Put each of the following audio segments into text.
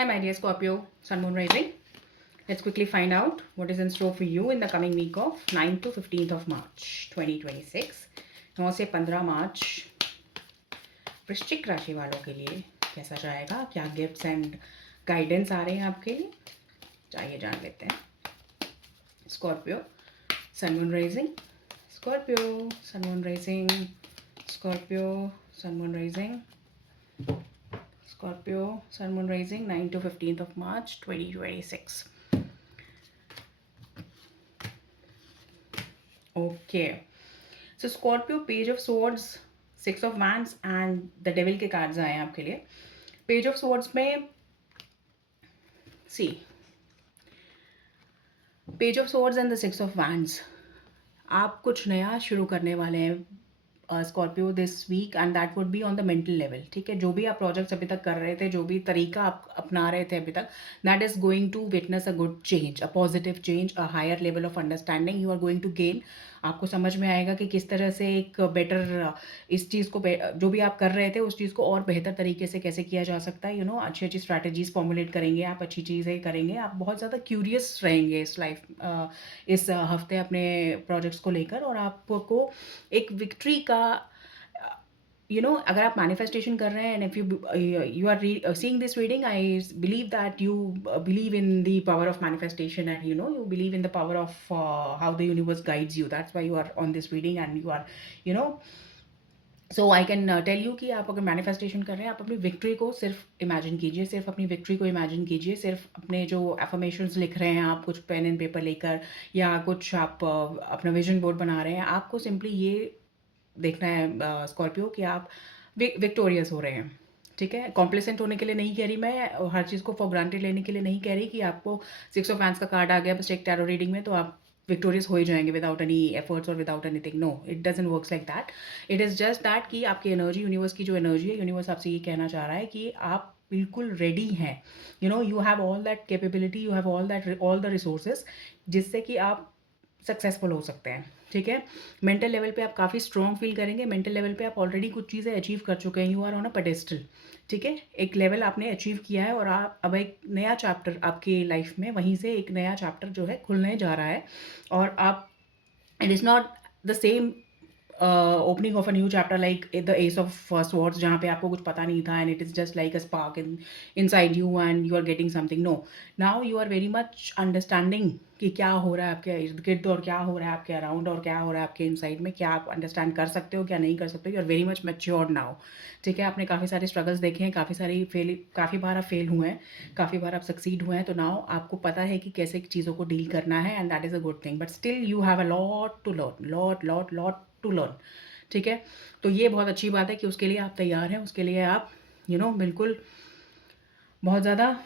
Hi, my dear Scorpio, Sun Moon Rising. Let's quickly find out what is in store for you in the coming week of 9th to 15th of March 2026. 9 से 15 मार्च वृश्चिक राशि वालों के लिए कैसा जाएगा, क्या गिफ्ट्स एंड गाइडेंस आ रहे हैं आपके लिए, चाहिए जान लेते हैं. Scorpio, sun moon rising. Scorpio, sun moon rising. Scorpio, sun moon rising. Scorpio, Sun Moon Rising, 9 to 15th of March 2026. Okay. So Scorpio, Page of Swords, Six of Wands and the Devil के cards आए हैं आपके लिए. Page of Swords में see, Page of Swords and the Six of Wands. आप कुछ नया शुरू करने वाले हैं Scorpio this week and that would be on the mental level. ठीक है, जो भी आप प्रोजेक्ट्स अभी तक कर रहे थे, जो भी तरीका आप अपना रहे थे अभी तक, that is going to witness a good change, a positive change, a higher level of understanding you are going to gain. आपको समझ में आएगा कि किस तरह से एक बेटर इस चीज़ को, जो भी आप कर रहे थे उस चीज़ को और बेहतर तरीके से कैसे किया जा सकता है. अच्छी अच्छी स्ट्रैटेजीज फॉर्मुलेट करेंगे आप, अच्छी चीज़ें करेंगे आप, बहुत ज़्यादा क्यूरियस रहेंगे इस इस हफ्ते अपने प्रोजेक्ट्स को लेकर. और आपको एक विक्ट्री का अगर आप मैनिफेस्टेशन कर रहे हैं and if you are seeing this reading, I believe that you believe in the power of manifestation and you believe in the power of how the universe guides you. That's why you are on this reading and you are so I can tell you कि आप अगर manifestation कर रहे हैं, आप अपनी victory को सिर्फ इमेजिन कीजिए, सिर्फ अपनी विक्ट्री को इमेजिन कीजिए, सिर्फ अपने जो एफर्मेशंस लिख रहे हैं आप, कुछ पेन एंड पेपर लेकर या कुछ आप अपना विजन बोर्ड बना रहे हैं, आपको सिंपली ये देखना है स्कॉर्पियो कि आप विक्टोरियस हो रहे हैं. ठीक है, कॉम्प्लेसेंट होने के लिए नहीं कह रही मैं, हर चीज़ को फॉर ग्रांटेड लेने के लिए नहीं कह रही कि आपको सिक्स ऑफ हैंड्स का कार्ड आ गया बस एक टैरो रीडिंग में तो आप विक्टोरियस हो ही जाएंगे विदाउट एनी एफर्ट्स और without anything. No, it doesn't works like that. It is just that कि आपकी एनर्जी, यूनिवर्स की जो एनर्जी है, यूनिवर्स आपसे ये कहना चाह रहा है कि आप बिल्कुल रेडी हैं. You have all that capability, you have all the resources जिससे कि आप सक्सेसफुल हो सकते हैं. ठीक है, मेंटल लेवल पे आप काफ़ी स्ट्रॉन्ग फील करेंगे. मेंटल लेवल पे आप ऑलरेडी कुछ चीज़ें अचीव कर चुके हैं. You are on a pedestal. ठीक है, एक लेवल आपने अचीव किया है और आप अब एक नया चैप्टर आपकी लाइफ में, वहीं से एक नया चैप्टर जो है खुलने जा रहा है. और आप, it is not the same opening of a new chapter like the ace of swords जहाँ पे आपको कुछ पता नहीं था and it is just like a spark inside you and you are getting something. No, now you are very much understanding कि क्या हो रहा है आपके इर्द गिर्द और क्या हो रहा है आपके अराउंड और क्या हो रहा है आपके इनसाइड में, क्या आप अंडरस्टैंड कर सकते हो, क्या नहीं कर सकते हो. You are very much matured now. ठीक है, आपने काफ़ी सारे स्ट्रगल्स देखे हैं, काफ़ी बार आप फेल हुए हैं, काफ़ी बार आप सक्सीड हुए हैं. तो नाउ आपको पता है कि कैसे चीज़ों को डील करना है and that is a good thing. But still you have a lot to learn, lot to learn. ठीक है, तो ये बहुत अच्छी बात है कि उसके लिए आप तैयार हैं, उसके लिए आप बिल्कुल बहुत ज़्यादा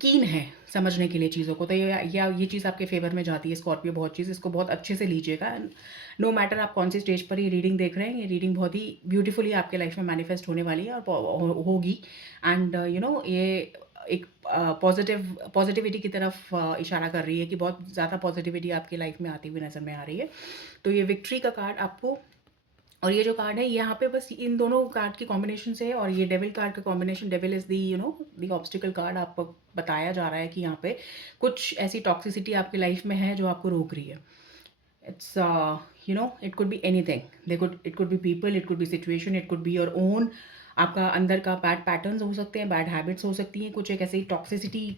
कीन है समझने के लिए चीज़ों को. तो ये चीज़ आपके फेवर में जाती है स्कॉर्पियो. बहुत चीज़, इसको बहुत अच्छे से लीजिएगा. नो मैटर आप कौन सी स्टेज पर ये रीडिंग देख रहे हैं, ये रीडिंग बहुत ही ब्यूटीफुली आपके लाइफ में मैनिफेस्ट होने वाली है और होगी. एंड ये एक पॉजिटिविटी की तरफ इशारा कर रही है कि बहुत ज़्यादा पॉजिटिविटी आपकी लाइफ में आती हुई नज़र में आ रही है. तो ये विक्ट्री का कार्ड आपको, और ये जो कार्ड है यहाँ पे बस इन दोनों कार्ड की कॉम्बिनेशन से, और ये डेविल कार्ड का combination, devil is the the obstacle card. आपको बताया जा रहा है कि यहाँ पे कुछ ऐसी टॉक्सिसिटी आपकी लाइफ में है जो आपको रोक रही है. It's it could be anything. It could be people, it could be situation, it could be your own. आपका अंदर का बैड पैटर्न्स हो सकते हैं, बैड हैबिट्स हो सकती हैं, कुछ एक ऐसी टॉक्सिसिटी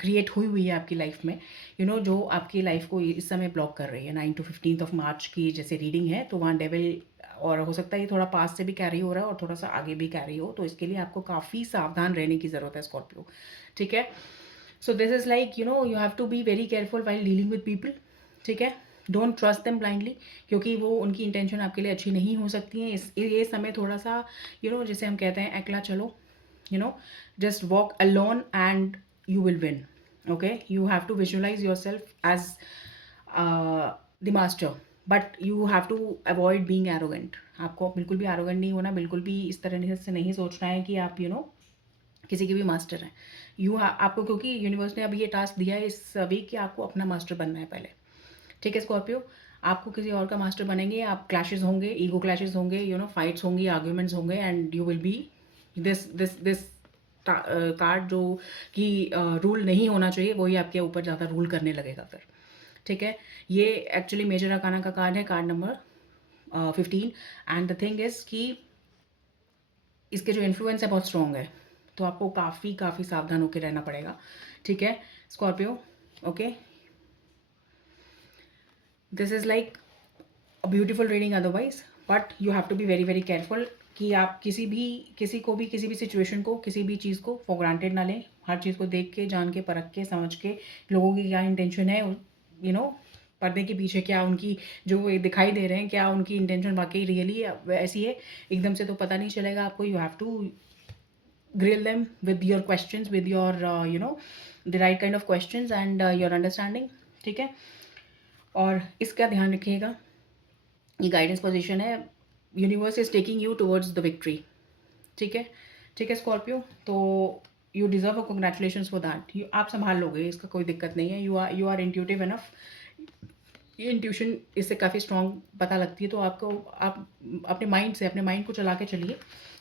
क्रिएट हुई है आपकी लाइफ में जो आपकी लाइफ को इस समय ब्लॉक कर रही है. 9 to 15th ऑफ मार्च की जैसे रीडिंग है तो वहाँ डेविल, और हो सकता है ये थोड़ा पास से भी कैरी हो रहा है और थोड़ा सा आगे भी कैरी हो, तो इसके लिए आपको काफ़ी सावधान रहने की ज़रूरत है स्कॉर्पियो. ठीक है, so this is like you have to be very careful while dealing with people. ठीक है, डोंट ट्रस्ट देम ब्लाइंडली, क्योंकि वो उनकी इंटेंशन आपके लिए अच्छी नहीं हो सकती है. ये समय थोड़ा सा जैसे हम कहते हैं अकेला चलो, just walk alone and you will win. Okay, you have to visualize yourself as the master, but you have to avoid being arrogant. आपको बिल्कुल भी arrogant नहीं होना, बिल्कुल भी इस तरह से नहीं सोचना है कि आप किसी के भी मास्टर हैं. आपको, क्योंकि यूनिवर्स ने अभी ये टास्क दिया है इस वीक कि आपको अपना मास्टर बनना है पहले. ठीक है स्कॉर्पियो, आपको किसी और का मास्टर बनेंगे, आप क्लैशेस होंगे, ईगो क्लैशेस होंगे, फाइट्स होंगी, आर्ग्यूमेंट्स होंगे, and you will be this card जो कि रूल नहीं होना चाहिए वही आपके ऊपर ज़्यादा रूल करने लगेगा फिर, ठीक है। ये एक्चुअली मेजर अरकाना का कार्ड है, card number 15। And the thing is कि इसके जो इन्फ्लुएंस है बहुत स्ट्रॉन्ग है, तो आपको काफ़ी काफ़ी सावधान होकर रहना पड़ेगा, ठीक है Scorpio. Okay, this is like a beautiful reading otherwise, but you have to be very very careful कि आप किसी को भी किसी भी सिचुएशन को, किसी भी चीज़ को फॉर ग्रांटेड ना लें। हर चीज़ को देख के, जान के, परख के, समझ के, लोगों की क्या इंटेंशन है, यू नो पर्दे के पीछे क्या उनकी जो ये दिखाई दे रहे हैं, क्या उनकी इंटेंशन वाकई रियली ऐसी है, एकदम से तो पता नहीं चलेगा आपको। You have to grill them with your questions, with your the right kind of questions and your understanding, ठीक है। और इसका ध्यान रखिएगा, ये गाइडेंस पोजीशन है, universe is taking you towards the victory, ठीक है, ठीक है स्कॉर्पियो। तो you deserve a congratulation for that. आप संभाल लोगे, इसका कोई दिक्कत नहीं है। You are intuitive enough. ये इंट्यूशन इससे काफ़ी स्ट्रॉन्ग पता लगती है, तो आपको आप अपने माइंड से, अपने माइंड को चला के चलिए,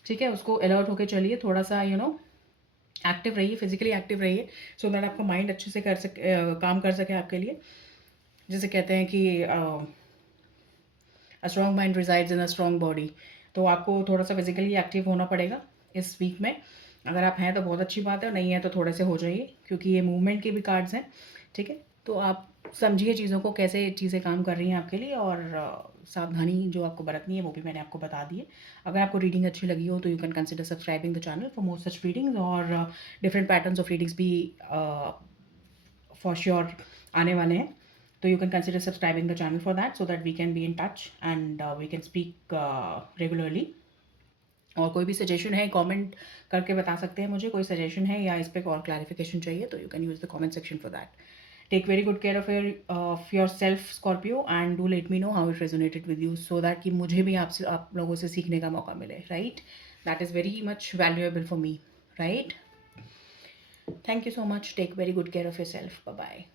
ठीक है, उसको अलर्ट होके चलिए, थोड़ा सा एक्टिव रहिए, फिजिकली एक्टिव रहिए, सो दैट आपका माइंड अच्छे से काम कर सके आपके लिए। जैसे कहते हैं कि a strong mind resides in a strong body, तो आपको थोड़ा सा फिजिकली एक्टिव होना पड़ेगा इस वीक में। अगर आप हैं तो बहुत अच्छी बात है, नहीं है तो थोड़े से हो जाइए, क्योंकि ये मूवमेंट के भी कार्ड्स हैं, ठीक है। तो आप समझिए चीज़ों को, कैसे चीज़ें काम कर रही हैं आपके लिए, और सावधानी जो आपको बरतनी है वो भी मैंने आपको बता दी है। अगर आपको रीडिंग अच्छी लगी हो तो you can consider subscribing the channel for more such readings, और डिफरेंट पैटर्न्स ऑफ रीडिंग्स भी फॉर श्योर आने वाले हैं। तो you can consider subscribing the channel for that, so that we can be in touch and we can speak regularly. और कोई भी suggestion है कमेंट करके बता सकते हैं मुझे, कोई सजेशन है या इस पे और क्लैरिफिकेशन चाहिए तो you can use the comment section for that. Take very good care of your self Scorpio, and do let me know how it resonated with you, so that कि मुझे भी आपसे, आप लोगों से सीखने का मौका मिले, right. That is very much valuable for me, right. Thank you so much, take very good care of your self, bye bye.